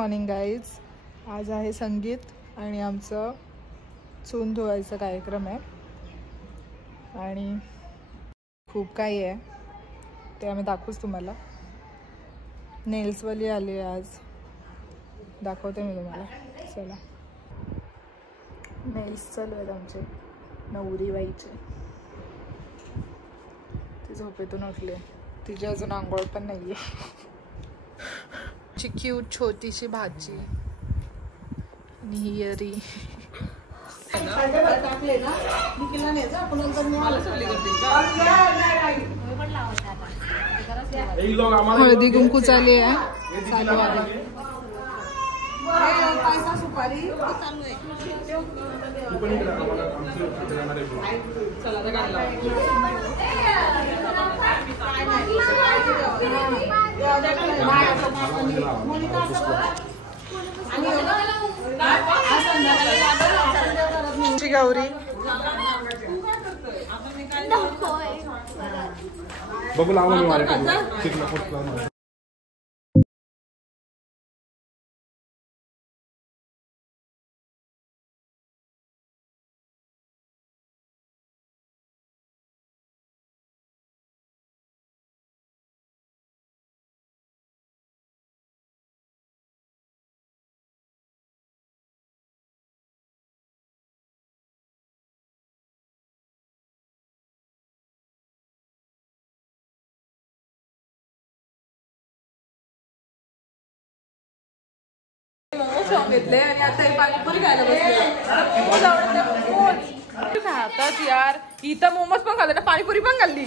Morning guys. आज आहे संगीत आणि आमचं चून धुवायचा कार्यक्रम आहे आणि खूप काही आहे ते आम्ही दाखवूच तुम्हाला. नेल्सवाली आली आहे आज, दाखवते मी तुम्हाला. चला, नेल्स चालू आहेत आमचे नवरी बाईचे. ती झोपेतून उठली, तिची अजून आंघोळ पण नाही आहे. क्यूट छोटीशी भाजी नियरी. हळदी कुंकू चालू आहे. गौरी बघू लावून घेतले आणि आता पाणीपुरी खायला बसले. खातात यार, इथं मोमोज पण खाल्ले ना, पाणीपुरी पण खाल्ली.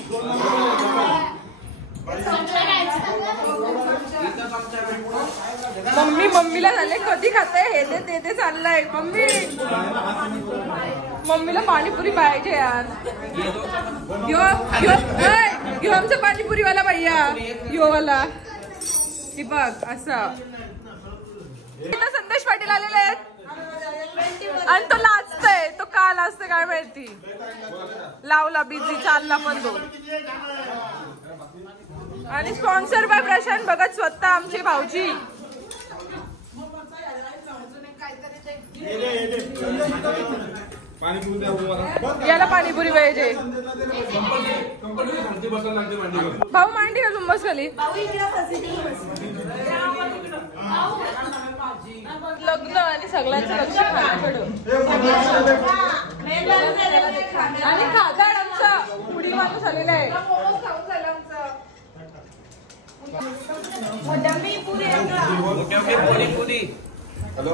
मम्मीला झाले कधी खाताय हे ते चाललंय. मम्मीला पाणीपुरी पाहिजे यार. घेऊ आमचा पाणीपुरीवाला भैया, यो वाला. ती बघ असा. संदेश पाटील आलेले आहेत आणि तो लाजतोय. तो का लाजतोय काय माहिती. लावला बिझी, चालला पण दोन. आणि स्पॉन्सर बाय प्रशांत भगत, स्वतः आमचे भाऊजी. याला पाणीपुरी पाहिजे. भाऊ मांडी का जुंबस खाली. लग्न आणि सगळ्यांचं लक्ष खाण्याकडं. आणि खादाड आमचा पुडी माणूस आलेला आहे. हॅलो,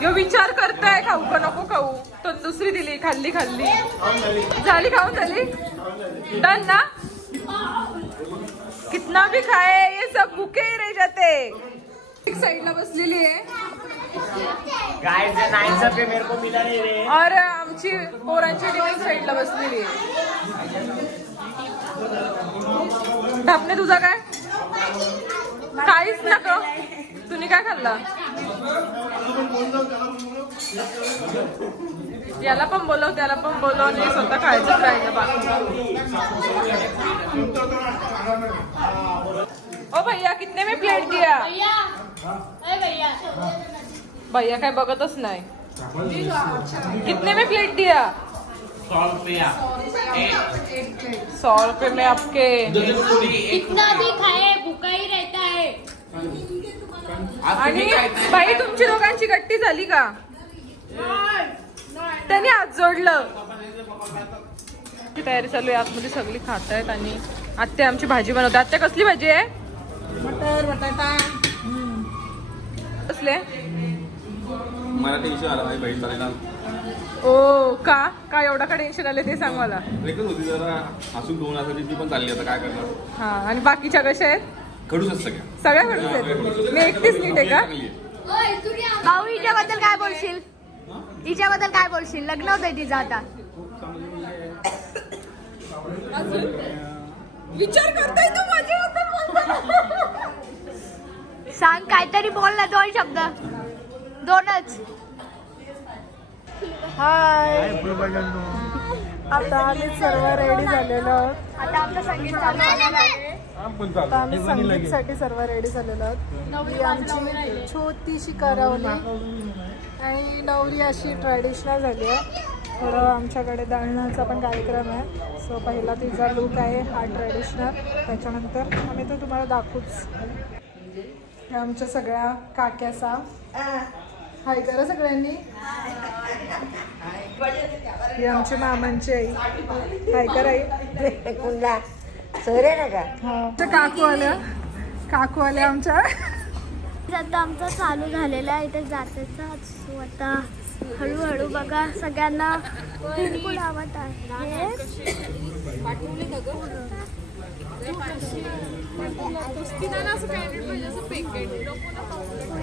यो विचार करताय खाऊ का नको खाऊ. तो दुसरी दिली, खाल्ली झाली, खाऊन झाली. डन ना. कितना भी खाए ये सब भूखे ही रह जाते. एक साइडला बसलेली आहे और आमची पोरांची टीम साइडला बसलेली आहे. धापणे तुझा काय? काहीच नको. तुम्ही काय खाल्ला? याला पण बोलव, त्याला पण बोलव आणि स्वतः खायचंच राहिलं बाकी. ओ भैया कितने में प्लेट दिया? भैया काय बघतच नाही. कितने में प्लेट दिया? 100 रुपये में आपके. कितना भी खाए भूखा ही रहता है. आणि बाई तुमची दोघांची गट्टी झाली का? त्यांनी हात जोडलं. तयारी चालू आहे आतमध्ये, सगळी खात आहेत. आणि आत्या आमची भाजी बनवते. आत्या कसली भाजी आहे? मटर बटाटा. कसले? मराठी इश्यू आला माझी बहीण चालेल. ओ का एवढा का टेन्शन आले ते सांग मला. एकच होती जरा हसून दोन असायची, ती पण चालली. आता काय करणार. हा, आणि बाकीच्या कशा आहेत? खडूच सगळ्या खडूच आहेत. मी एकटीच नीट आहे का? भाऊ हिच्याबद्दल काय बोलशील? हिच्याबद्दल काय बोलशील? लग्न होतंय तिचं आता. विचार करताय तू माझ्याबद्दल. सांग काहीतरी, बोल ना 2 शब्द. दोनच. हाय, आता आम्ही सर्व रेडी झालेलो आहोत. आता आमचं संगीत चालू झालेलं आहे. आता आम्ही संगीतसाठी सर्व रेडी झालेलो आहोत. ही आमची छोटीशी करवली आणि नवरी अशी ट्रॅडिशनल झाली आहे. थोडं आमच्याकडे दळणाचा पण कार्यक्रम आहे. सो पहिला तिचा लुक आहे हा ट्रॅडिशनल. त्याच्यानंतर आम्ही तो तुम्हाला दाखवूच. हे आमच्या सगळ्या काक्याचा हाय करा सगळ्यांनी. ही आमची मामांची आई. हाय कराई काकू आल्या आमच्या. आता आमचं चालू झालेलं आहे इथे जातेचा. सो आता हळूहळू बघा सगळ्यांना बिलकुल आवडत आहे.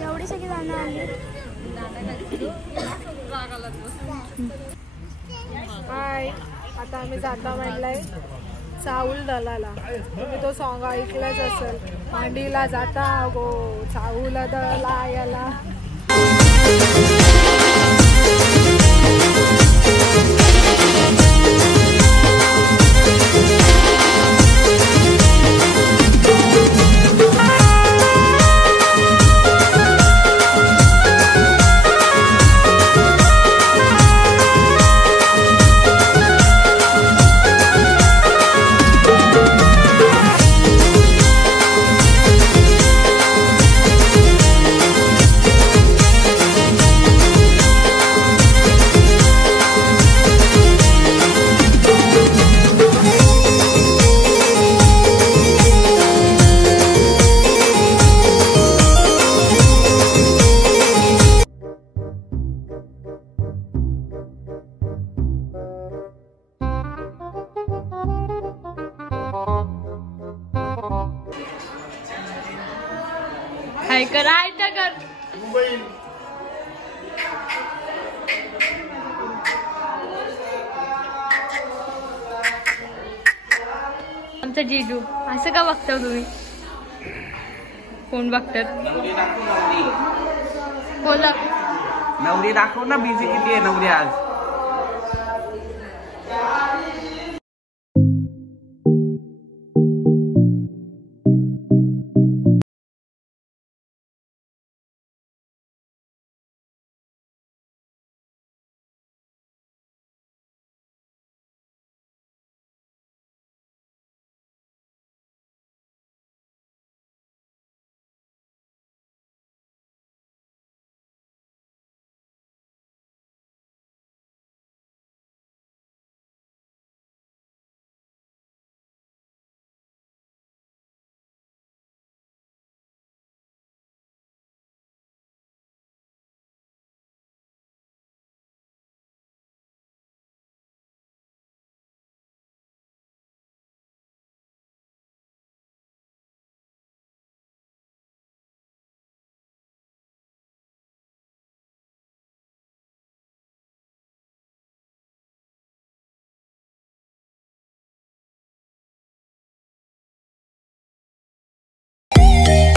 एवढी सगळी जाणं आली. हाय, आता आम्ही जाता म्हणलाय चाऊल दलाला. तुम्ही तो सॉन्ग ऐकलाच असेल. मांडीला जाता गो चाऊल दला याला. हाय करा हाय तर कर. आमचं जीजू असं का बघता तुम्ही? कोण बघतात? बोला. नवरी दाखव ना, बिझी किती आहे नवरी आज.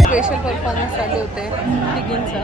स्पेशल परफॉर्मन्स चालू होते तिघींचा.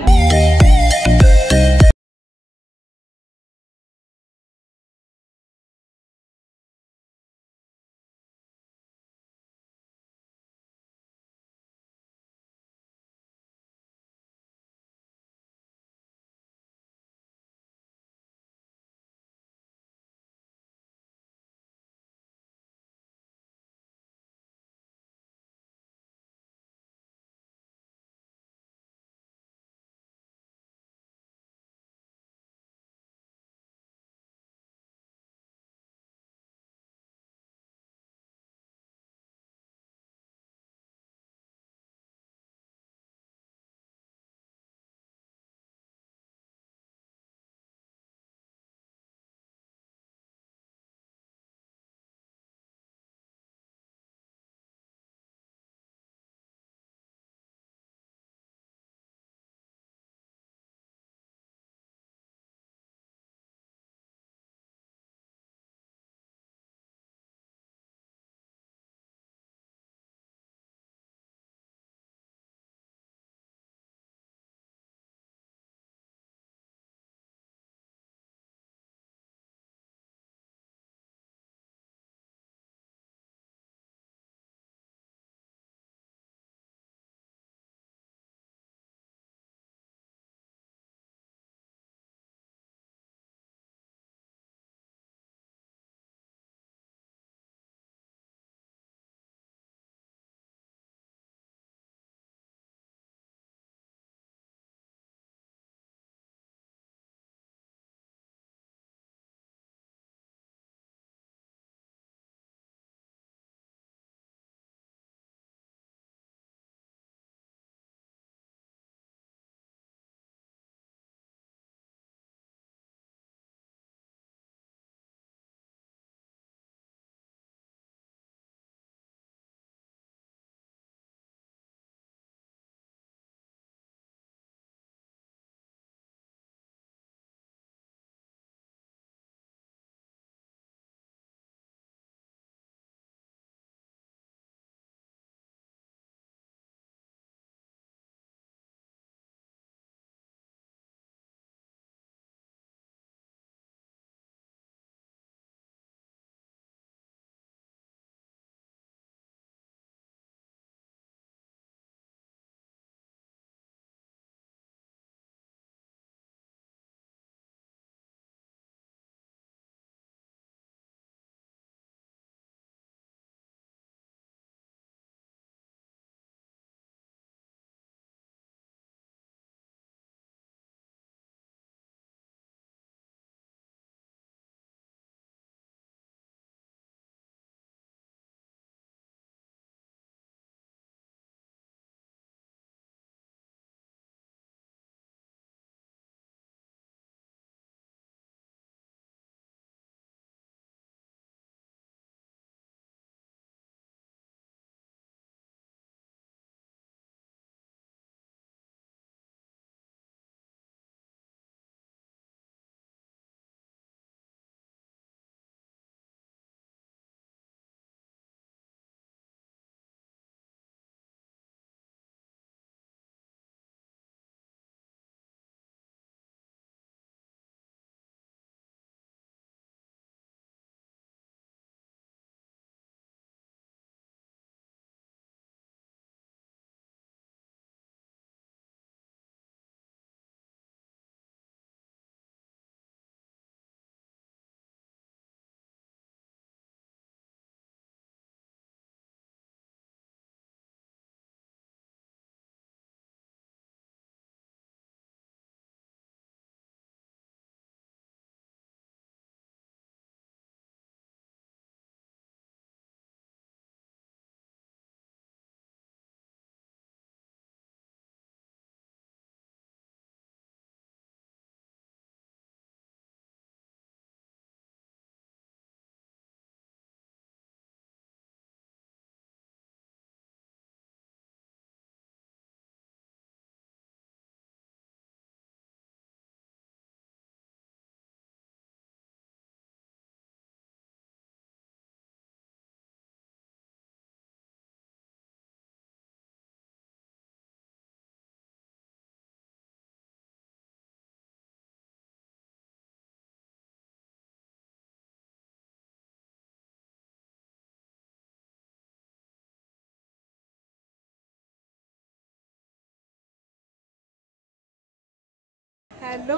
हॅलो.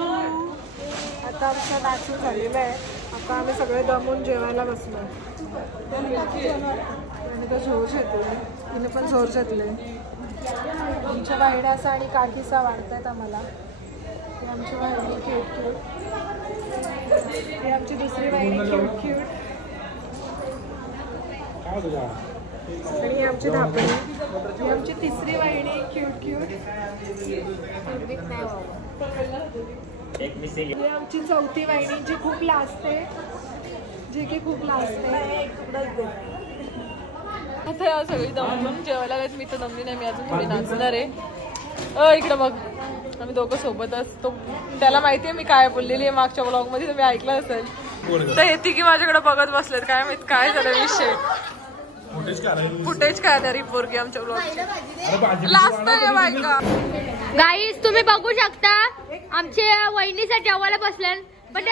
आता आमचं नाचून झालेलं आहे. आता आम्ही सगळे दमून जेवायला बसलो. आणि तो झोर घेतले, तिने पण झोर घेतले. आमच्या वाहिण्याचा आणि काकीचा वाढतायत आम्हाला. ही आमची वाहिनी क्यूट क्यूट. ही आमची दुसरी वाहिनी क्यूट क्यूट. आणि ही आमची धापणी. ही आमची तिसरी वाहिनी क्यूट क्यूट. ही आमची चौथी वाहिनी जी खूप लाजते, जी की खूप लाजते. आता या सगळी दमून जेवायला लागत. मी तर दमली नाही, मी अजून थोडी नाचणार आहे. इकडं बघ, आम्ही दोघं सोबतच. तो त्याला माहिती आहे मी काय बोललेली आहे मागच्या ब्लॉग मध्ये, तुम्ही ऐकलं असेल. तर हे तिघी माझ्याकडे बघत बसलेत. काय माहित काय झालं विषय. फुटेज काय तरी पोरगी आमच्या ब्लॉगची लाजतंय बायका. गाईस तुम्ही बघू शकता आमच्या वहिनीच्या जेवायला बसल्या, पण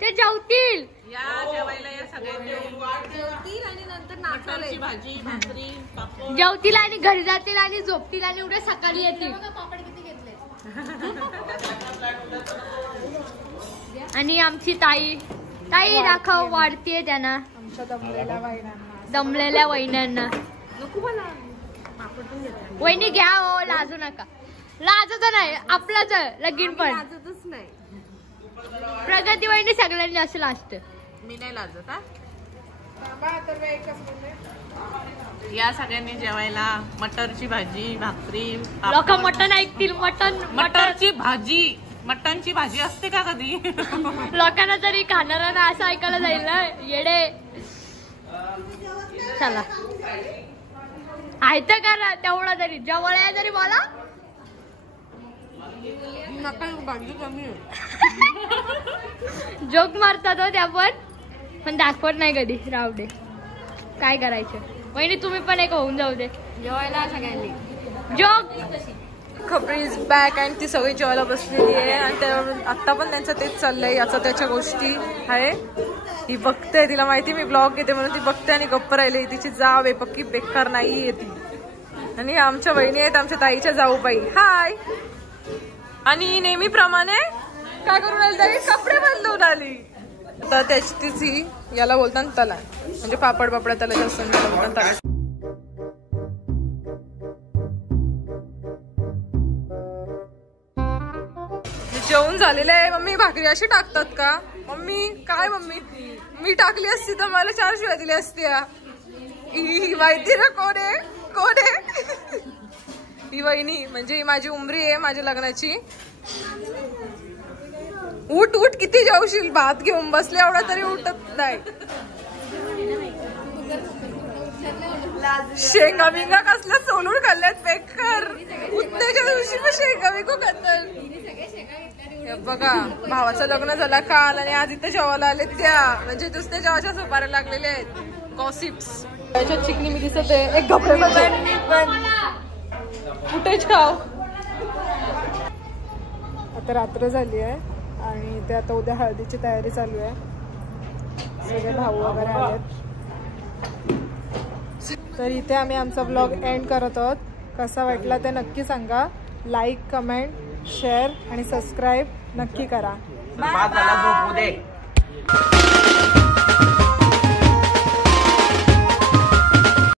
ते जेवतील. जेवतील आणि घरी जातील आणि झोपतील आणि उद्या सकाळी येतील. आणि आमची ताई दाखव वाढतीये त्यांना, आमच्या दमलेल्या वहिन्यांना. वहिनी घ्या हो, लाजू नका. लाजत नाही आपलाच लगीन पण. प्रगती वहिनी सगळ्यांनी असं लाजत. मी नाही लाजत. या सगळ्यांनी जेवायला मटरची भाजी, भाकरी. लोक मटण ऐकतील. मटरची भाजी, मटणची भाजी असते का कधी? लोकांना तरी खाणाऱ्यांना असं ऐकायला जाईल ना, येडे. चला आयत करा तेवढा तरी, जवळ आहे तरी मला. जोक मारतात हो त्या पण दाखवत नाही कधी. राहू दे, काय करायचं. वहिनी तुम्ही पण एक होऊन जाऊ दे जेवायला सगळ्यांनी. जोक. खबरी इज बॅक आणि ती सगळी जेवायला बसलेली आहे. आणि आता पण त्यांचं तेच चाललंय, याचा त्याच्या गोष्टी आहे. ही बघते, तिला माहिती मी ब्लॉग घेते म्हणून ती बघते आणि गप्प राहिली. तिची जाव आहे पक्की बेकार नाही ती. आणि आमच्या बहिणी आहेत आमच्या ताईच्या जाऊबाई. हाय. आणि नेहमीप्रमाणे काय करून आली तरी कपडे बदलून आली. तर त्याची तिची याला बोलतात तला, म्हणजे पापड पापड्या तला जास्त बोलतात तला. जेवण झालेलं आहे. मम्मी भाकरी अशी टाकतात का? मम्मी काय मम्मी, मी टाकली असती तर मला 4 शिव्या दिल्या असत्या. ही माहिती ना कोण आहे, कोण आहे? ही वहिनी म्हणजे ही माझी उमरी आहे माझ्या लग्नाची. उठ उठ, किती जेवशील? भात घेऊन बसले एवढा तरी उठत नाही. शेंगा बिंगा कसल्या सोलून खाल्ल्यात बेकार. उठण्याच्या दिवशी पण शेंगा बिंगू खातात. बघा, भावाचं लग्न झाला काल आणि आज इथे जेवायला आले त्या, म्हणजे दुसऱ्या जेवाच्या सुपाऱ्या लागलेल्या आहेत. गॉसिप्स. त्याच्यात चिकनी मी दिसत आहे. एक गप्पे फुटेज खाव. आता रात्र झाली आहे आणि ते आता उद्या हळदीची तयारी चालू आहे. सगळे भाऊ वगैरे आलेत. तर इथे आम्ही आमचा ब्लॉग एंड करत आहोत. कसा वाटला ते नक्की सांगा. लाईक, कमेंट, शेअर आणि सबस्क्राईब नक्की करा. बाय.